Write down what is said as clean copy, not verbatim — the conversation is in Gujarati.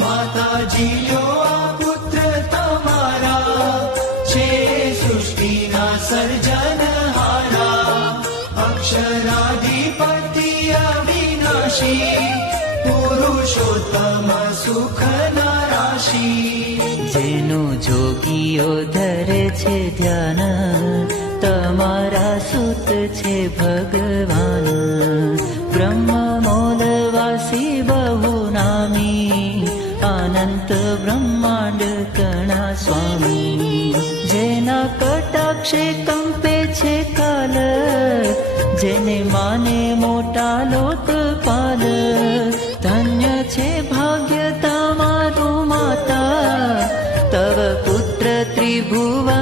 માતાજીઓ આ પુત્ર તમારા છે સૃષ્ટિના સર્જનહારા. અક્ષરાધિપતિ અવિનાશી પુરુષોત્તમ સુખના રાશિ. જેનું જોગીઓ ધરે છે ધ્યાન તમારા સુત છે ભગવાન. બ્રહ્મ મૂલવાસી બહુ નામી અનંત બ્રહ્માંડ કણા સ્વામી. જેના કટાક્ષે કંપે છે કાલ જેને માને મોટા લોકપાલ. ધન્ય છે ભાગ્ય તમારું માતા તવ પુત્ર ત્રિભુવન